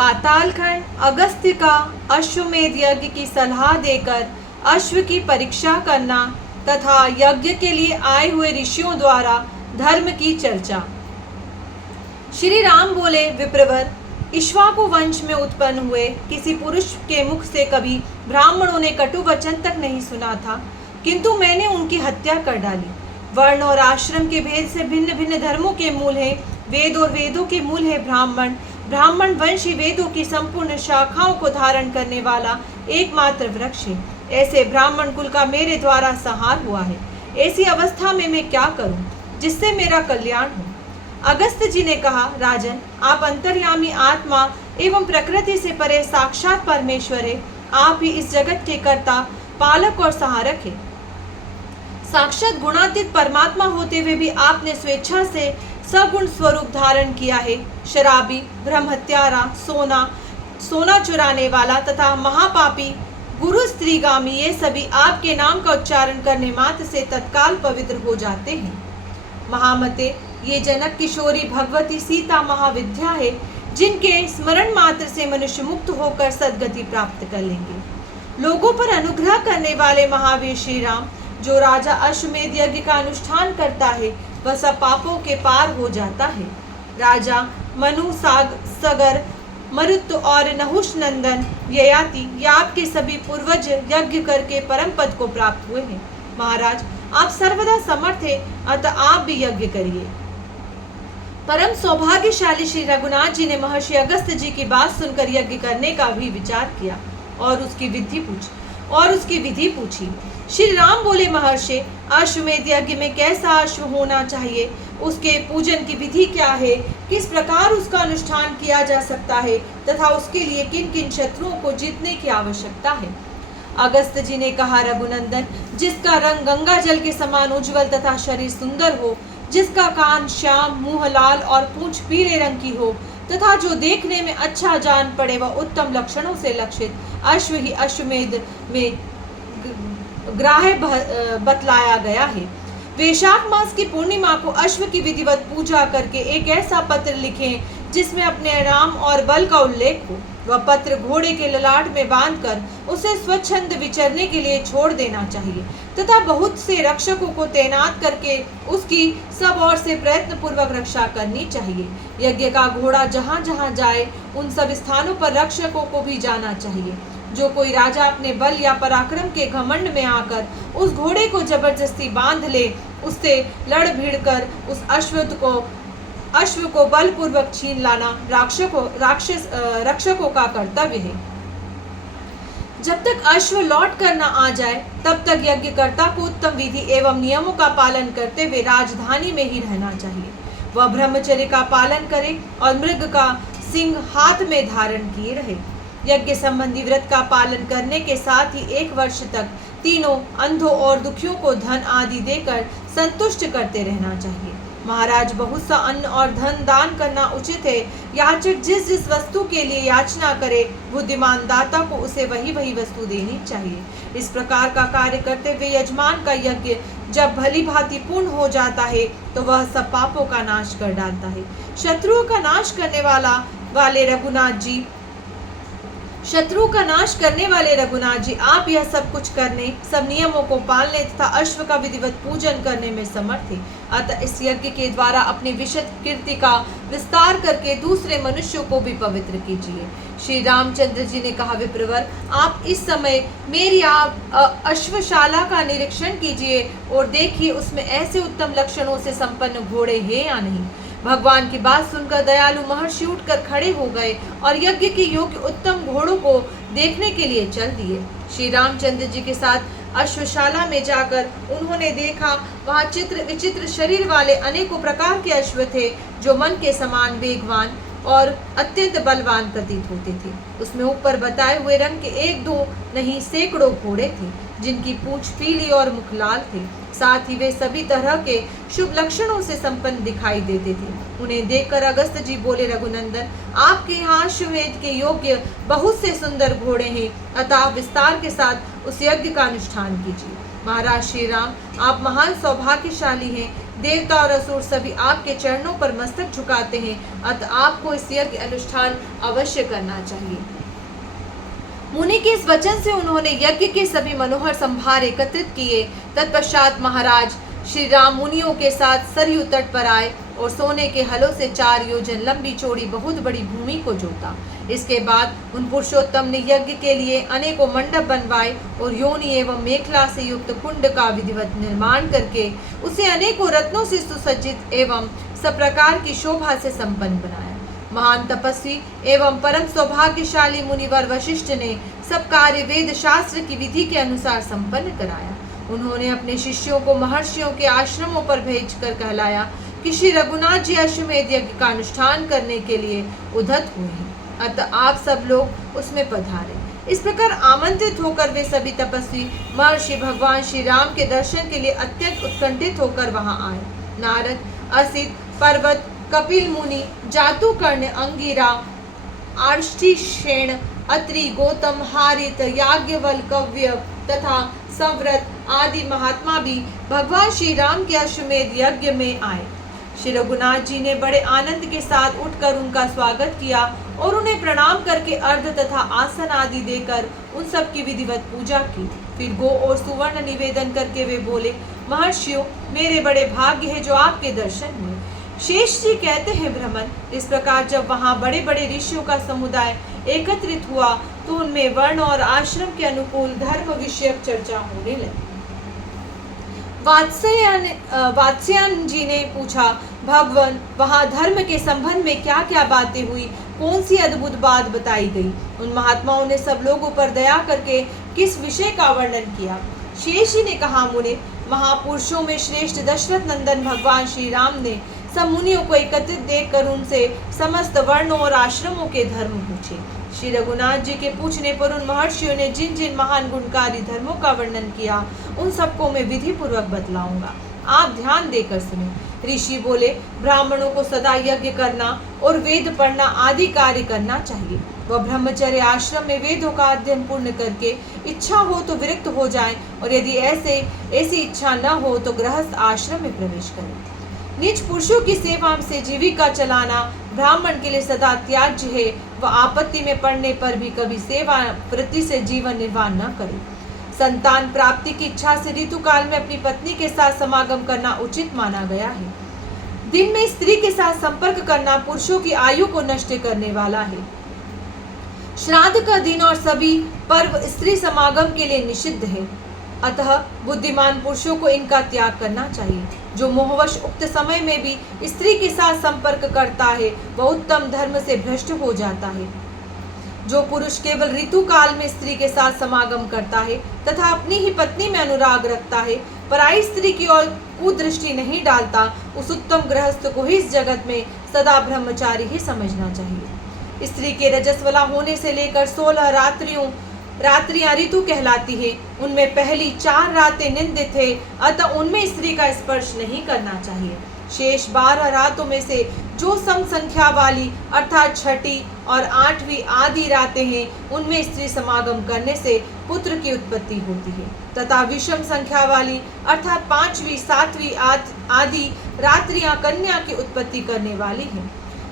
पातालखंड अगस्त्य का अश्वमेध यज्ञ की सलाह देकर अश्व की परीक्षा करना तथा यज्ञ के लिए आए हुए ऋषियों द्वारा धर्म की चर्चा। श्री राम बोले, विप्रवर, इक्ष्वाकु वंश में उत्पन्न हुए किसी पुरुष के मुख से कभी ब्राह्मणों ने कटु वचन तक नहीं सुना था, किंतु मैंने उनकी हत्या कर डाली। वर्ण और आश्रम के भेद से भिन्न भिन्न धर्मों के मूल है वेद और वेदों के मूल है ब्राह्मण। ब्राह्मण वंश ही वेदों की संपूर्ण शाखाओं को धारण करने वाला एकमात्र वृक्ष है। ऐसे ब्राह्मण कुल का मेरे द्वारा संहार हुआ है। ऐसी अवस्था में मैं क्या करूं जिससे मेरा कल्याण हो? अगस्त्य जी ने कहा, राजन, आप अंतर्यामी आत्मा एवं प्रकृति से परे साक्षात परमेश्वर है। आप ही इस जगत के कर्ता, पालक और सहारक है। साक्षात गुणातीत परमात्मा होते हुए भी आपने स्वेच्छा से सगुण स्वरूप धारण किया है। शराबी, ब्रह्मत्यारा, सोना चुराने वाला तथा महापापी, गुरु स्त्रीगामी, ये सभी आपके नाम का उच्चारण करने मात्र से तत्काल पवित्र हो जाते हैं। महामते, ये जनक किशोरी भगवती सीता महाविद्या है, जिनके स्मरण मात्र से मनुष्य मुक्त होकर सद्गति प्राप्त कर लेंगे। लोगों पर अनुग्रह करने वाले महावीर श्री राम, जो राजा अश्वमेध यज्ञ का अनुष्ठान करता है, वह सब पापों के पार हो जाता है। राजा मनु, सगर, मरुत और नहुष नंदन, ययाति, ये आपके सभी पूर्वज यज्ञ करके परम पद को प्राप्त हुए हैं। महाराज, आप सर्वदा समर्थ हैं, अतः आप भी यज्ञ करिए। परम सौभाग्यशाली श्री रघुनाथ जी ने महर्षि अगस्त्य जी की बात सुनकर यज्ञ करने का भी विचार किया और उसकी विधि पूछी। श्री राम बोले, महर्षि, अश्वमेध यज्ञ में कैसा अश्व होना चाहिए, उसके पूजन की विधि क्या है, किस प्रकार उसका अनुष्ठान किया जा सकता है तथा उसके लिए किन किन शत्रुओं को जीतने की आवश्यकता है। अगस्त्य जी ने कहा, रघुनंदन, जिसका रंग गंगा जल के समान उज्जवल तथा शरीर सुंदर हो, जिसका कान श्याम, मुंह लाल और पूंछ पीले रंग की हो तथा जो देखने में अच्छा जान पड़े वह उत्तम लक्षणों से लक्षित अश्व ही अश्वमेध में ग्राह्य बतलाया गया है। वैशाख मास की पूर्णिमा को अश्व की विधिवत पूजा करके एक ऐसा पत्र लिखें जिसमें अपने नाम और बल का उल्लेख हो। वह पत्र घोड़े के ललाट में बांधकर उसे स्वच्छंद विचरने के लिए छोड़ देना चाहिए तथा बहुत से रक्षकों को तैनात करके उसकी सब ओर से प्रयत्न पूर्वक रक्षा करनी चाहिए। यज्ञ का घोड़ा जहाँ जहाँ जाए उन सब स्थानों पर रक्षकों को भी जाना चाहिए। जो कोई राजा अपने बल या पराक्रम के घमंड में आकर उस घोड़े को जबरदस्ती बांध ले, उससे लड़ भिड़ कर उस अश्व को बलपूर्वक छीन लाना रक्षकों का कर्तव्य है। जब तक अश्व लौट कर न आ जाए तब तक यज्ञकर्ता को उत्तम विधि एवं नियमों का पालन करते हुए राजधानी में ही रहना चाहिए। वह ब्रह्मचर्य का पालन करे और मृग का सिंह हाथ में धारण किए रहे। यज्ञ संबंधी व्रत का पालन करने के साथ ही 1 वर्ष तक तीनों अंधों और दुखियों को धन आदि देकर संतुष्ट करते रहना चाहिए। महाराज, बहुत सा अन्न और धन दान करना उचित है। याचक जिस जिस वस्तु के लिए याचना करे, बुद्धिमान दाता को उसे वही वही वस्तु देनी चाहिए। इस प्रकार का कार्य करते हुए यजमान का यज्ञ जब भली भांति पूर्ण हो जाता है तो वह सब पापों का नाश कर डालता है। शत्रु का नाश करने वाले रघुनाथ जी, आप यह सब कुछ करने, सब नियमों को पालने तथा अश्व का विधिवत पूजन करने में समर्थ है। अतः इस यज्ञ के द्वारा अपनी विशद कीर्ति का विस्तार करके दूसरे मनुष्यों को भी पवित्र कीजिए। श्री रामचंद्र जी ने कहा, विप्रवर, आप इस समय मेरी अश्वशाला का निरीक्षण कीजिए और देखिए उसमें ऐसे उत्तम लक्षणों से संपन्न घोड़े हैं या नहीं। भगवान की बात सुनकर दयालु महर्षि उठकर खड़े हो गए और यज्ञ के योग्य उत्तम घोड़ों को देखने के लिए चल दिए। श्री रामचंद्र जी के साथ अश्वशाला में जाकर उन्होंने देखा, वहां चित्र विचित्र शरीर वाले अनेकों प्रकार के अश्व थे जो मन के समान वेगवान और अत्यंत बलवान प्रतीत होते थे। उसमें ऊपर बताए हुए रंग के 1-2 नहीं सैकड़ों घोड़े थे जिनकी पूंछ पीली और मुख लाल थे। साथ ही वे सभी तरह के शुभ लक्षणों से संपन्न दिखाई देते थे। उन्हें देखकर अगस्त्य जी बोले, रघुनंदन, आपके यहाँ अश्वमेध के योग्य बहुत से सुंदर घोड़े हैं, अतः विस्तार के साथ उस यज्ञ का अनुष्ठान कीजिए। महाराज श्री राम, आप महान सौभाग्यशाली हैं देवता और असुर सभी आपके चरणों पर मस्तक झुकाते हैं, अतः आपको इस यज्ञ अनुष्ठान अवश्य करना चाहिए। मुनि के इस वचन से उन्होंने यज्ञ के सभी मनोहर संभार एकत्रित किए। तत्पश्चात महाराज श्री राम मुनियों के साथ सरयू तट पर आए और सोने के हलों से 4 योजन लंबी चौड़ी बहुत बड़ी भूमि को जोता। इसके बाद उन पुरुषोत्तम ने यज्ञ के लिए अनेकों मंडप बनवाए और योनि एवं मेखला से युक्त कुंड का विधिवत निर्माण करके उसे अनेकों रत्नों से सुसज्जित एवं सब प्रकार की शोभा से संपन्न बनाया। महान तपस्वी एवं परम सौभाग्यशाली मुनिवर वशिष्ठ ने सब कार्य वेद शास्त्र की विधि के अनुसार संपन्न कराया। उन्होंने अपने शिष्यों को महर्षियों के आश्रमों पर भेजकर कहलाया कि श्री रघुनाथ जी अश्वमेध यज्ञ का अनुष्ठान करने के लिए उद्धत हुए हैं, अतः आप सब लोग उसमें पधारे। इस प्रकार आमंत्रित होकर वे सभी तपस्वी महर्षि भगवान श्री राम के दर्शन के लिए अत्यंत उत्कंठित होकर वहां आए। नारद, असित, पर्वत, कपिल मुनि, जातुकर्ण, अंगिरा, आर्ष्टिशेन, अत्रि, गौतम, हारित, याज्ञवल्क्य तथा संव्रत आदि महात्मा भी भगवान श्री राम के अश्वमेध यज्ञ में आए। श्री रघुनाथ जी ने बड़े आनंद के साथ उठकर उनका स्वागत किया और उन्हें प्रणाम करके अर्घ तथा आसन आदि देकर उन सब की विधिवत पूजा की। फिर गो और सुवर्ण निवेदन करके वे बोले, महर्षियों, मेरे बड़े भाग्य है जो आपके दर्शन हुए। शेष जी कहते हैं, ब्रह्मन, इस प्रकार जब वहाँ बड़े बड़े ऋषियों का समुदाय एकत्रित हुआ तो उनमें वर्ण और आश्रम के अनुकूल धर्म विषयक चर्चा होने लगी। वात्स्यायन जी ने पूछा, भगवान, वहाँ धर्म के संबंध में क्या क्या बातें हुई, कौन सी अद्भुत बात बताई गई? उन महात्माओं ने सब लोगों पर दया करके किस विषय का वर्णन किया? शेष जी ने कहा, मुने, महापुरुषों में श्रेष्ठ दशरथ नंदन भगवान श्री राम ने सब मुनियों को एकत्रित देखकर उनसे समस्त वर्णों और आश्रमों के धर्म पूछे। श्री रघुनाथ जी के पूछने पर उन महर्षियों ने जिन जिन महान गुणकारी धर्मों का वर्णन किया उन सबको मैं विधि पूर्वक बतलाऊंगा, आप ध्यान देकर सुने। ऋषि बोले, ब्राह्मणों को सदा यज्ञ करना और वेद पढ़ना आदि कार्य करना चाहिए। वह ब्रह्मचर्य आश्रम में वेदों का अध्ययन पूर्ण करके इच्छा हो तो विरक्त हो जाए और यदि ऐसी इच्छा न हो तो गृहस्थ आश्रम में प्रवेश करें। नीच पुरुषों की सेवा से जीविका चलाना ब्राह्मण के लिए सदा त्याज्य है। वह आपत्ति में पड़ने पर भी कभी सेवा वृत्ति से जीवन निर्वाह न करे। संतान प्राप्ति की इच्छा से ऋतु काल में अपनी पत्नी के साथ समागम करना उचित माना गया है। दिन में स्त्री के साथ संपर्क करना पुरुषों की आयु को नष्ट करने वाला है। श्राद्ध का दिन और सभी पर्व स्त्री समागम के लिए निषिद्ध है, अतः बुद्धिमान पुरुषों को इनका त्याग करना चाहिए। जो मोहवश उक्त समय में भी स्त्री के साथ संपर्क करता है वह उत्तम धर्म से भ्रष्ट हो जाता है। जो पुरुष केवल ऋतु काल में स्त्री के साथ समागम करता है तथा अपनी ही पत्नी में अनुराग रखता है, पराई स्त्री की ओर कुदृष्टि नहीं डालता, उस उत्तम गृहस्थ को ही इस जगत में सदा ब्रह्मचारी ही समझना चाहिए। स्त्री के रजस्वला होने से लेकर 16 रात्रियां ऋतु कहलाती है। उनमें पहली 4 रातें निंदित है, अतः उनमें स्त्री का स्पर्श नहीं करना चाहिए। शेष 12 रातों में से जो सम संख्या वाली अर्थात 6ठी और 8वीं आदि रातें हैं, उनमें स्त्री समागम करने से पुत्र की उत्पत्ति होती है तथा विषम संख्या वाली अर्थात 5वीं 7वीं आदि रात्रियां कन्या की उत्पत्ति करने वाली हैं।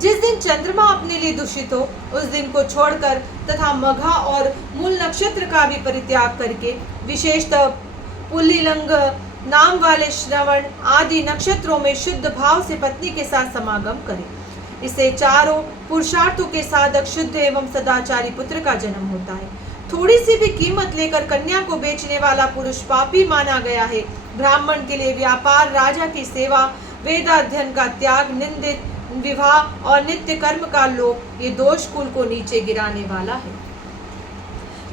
जिस दिन चंद्रमा अपने लिए दूषित हो उस दिन को छोड़कर तथा मघा और मूल नक्षत्र का भी परित्याग करके विशेषतः पुल्लिंग नाम वाले श्रवण आदि नक्षत्रों में शुद्ध भाव से पत्नी के साथ समागम करें। इससे चारों पुरुषार्थों के साधक शुद्ध एवं सदाचारी पुत्र का जन्म होता है। थोड़ी सी भी कीमत लेकर कन्या को बेचने वाला पुरुष पापी माना गया है। ब्राह्मण के लिए व्यापार, राजा की सेवा, वेदाध्ययन का त्याग, निंदित विवाह और नित्य कर्म का लोभ, ये दोष कुल को नीचे गिराने वाला है।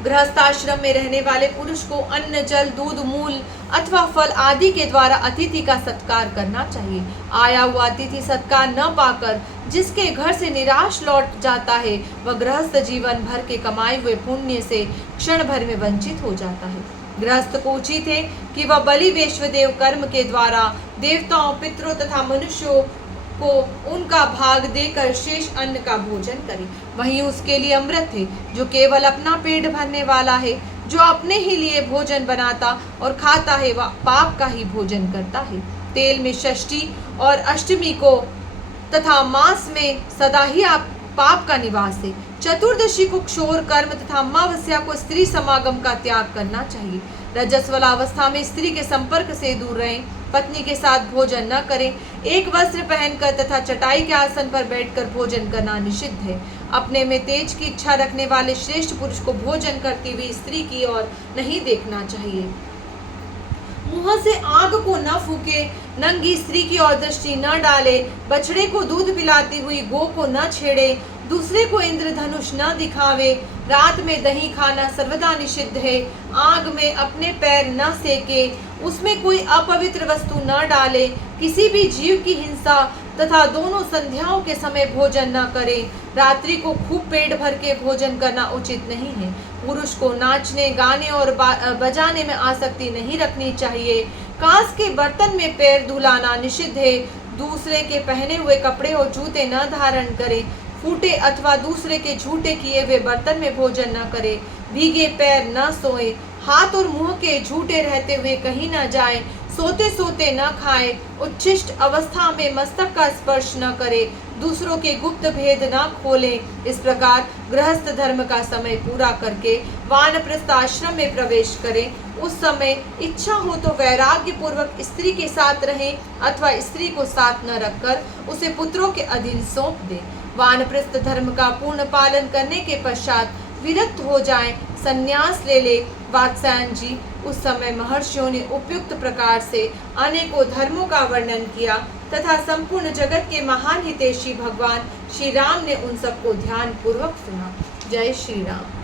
गृहस्थाश्रम में रहने वाले पुरुष को अन्न, जल, दूध, मूल अथवा फल आदि के द्वारा अतिथि का सत्कार करना चाहिए। आया हुआ अतिथि सत्कार न पाकर जिसके घर से निराश लौट जाता है वह गृहस्थ जीवन भर के कमाए हुए पुण्य से क्षण भर में वंचित हो जाता है। गृहस्थ को उचित है कि वह बलि वैश्वदेव कर्म के द्वारा देवताओं, पितरों तथा मनुष्यों को उनका भाग देकर शेष अन्न का भोजन करे। वहीं उसके लिए अमृत है जो केवल अपना पेट भरने वाला है। जो अपने ही लिए भोजन बनाता और खाता है वह पाप का ही भोजन करता है। तेल में षष्ठी और अष्टमी को तथा मास में सदा ही आप पाप का निवास है। चतुर्दशी को क्षोर कर्म तथा अमावस्या को स्त्री समागम का त्याग करना चाहिए। रजस्वला अवस्था में स्त्री के संपर्क से दूर रहें। पत्नी के साथ भोजन न करें। एक वस्त्र पहनकर तथा चटाई के आसन पर बैठकर भोजन करना निषिद्ध है। अपने में तेज की इच्छा रखने वाले श्रेष्ठ पुरुष को भोजन करती हुई स्त्री की ओर नहीं देखना चाहिए। मुंह से आग को न फूके, नंगी स्त्री की ओर दृष्टि न डाले, बछड़े को दूध पिलाती हुई गौ को न छेड़े, दूसरे को इंद्रधनुष न दिखावे, रात में दही खाना सर्वदा निषिद्ध है, आग में अपने पैर न सेके, उसमें कोई अपवित्र वस्तु न डाले, किसी भी जीव की हिंसा तथा दोनों संध्याओं के समय भोजन न करे, रात्रि को खूब पेट भर के भोजन करना उचित नहीं है। पुरुष को नाचने, गाने और बजाने में आसक्ति नहीं रखनी चाहिए। कांस के बर्तन में पैर धुलाना निषिद्ध है। दूसरे के पहने हुए कपड़े और जूते न धारण करें। फूटे अथवा दूसरे के झूठे किए हुए बर्तन में भोजन न करे। भीगे पैर न सोए। हाथ और मुंह के झूठे रहते हुए कहीं न जाए। सोते सोते न खाए। उच्छिष्ट अवस्था में मस्तक का स्पर्श न करे। दूसरों के गुप्त भेद न खोले। इस प्रकार गृहस्थ धर्म का समय पूरा करके वानप्रस्थ आश्रम में प्रवेश करें। उस समय इच्छा हो तो वैराग्य पूर्वक स्त्री के साथ रहें अथवा स्त्री को साथ न रखकर उसे पुत्रों के अधीन सौंप दें। वानप्रस्थ धर्म का पूर्ण पालन करने के पश्चात विरक्त हो जाएं, संन्यास ले ले। वात्स्यायन जी, उस समय महर्षियों ने उपयुक्त प्रकार से अनेकों धर्मों का वर्णन किया तथा संपूर्ण जगत के महान हितैषी भगवान श्री राम ने उन सबको ध्यान पूर्वक सुना। जय श्री राम।